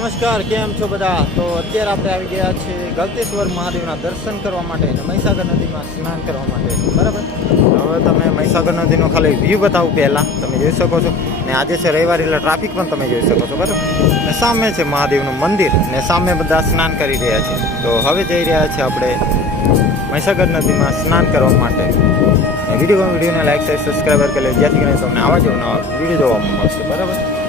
નમસ્કાર, કેમ છો બધા? તો અત્યારે આપણે આવી ગયા છીએ ગલતેશ્વર મહાદેવના દર્શન કરવા માટે અને મહીસાગર નદીમાં સ્નાન કરવા માટે, બરાબર. હવે તમે મહીસાગર નદીનો ખાલી વ્યૂ બતાવું પહેલાં તમે જોઈ શકો છો. ને આજે છે રવિવાર એટલે ટ્રાફિક પણ તમે જોઈ શકો છો, બરાબર. ને સામે છે મહાદેવનું મંદિર ને સામે બધા સ્નાન કરી રહ્યા છે. તો હવે જઈ રહ્યા છીએ આપણે મહીસાગર નદીમાં સ્નાન કરવા માટે. વિડીયોને લાઈક, સબસ્ક્રાઈબર કરી લે, જેથી કરીને તમને આવા જ નવા વિડીયો જોવા મળશે, બરાબર.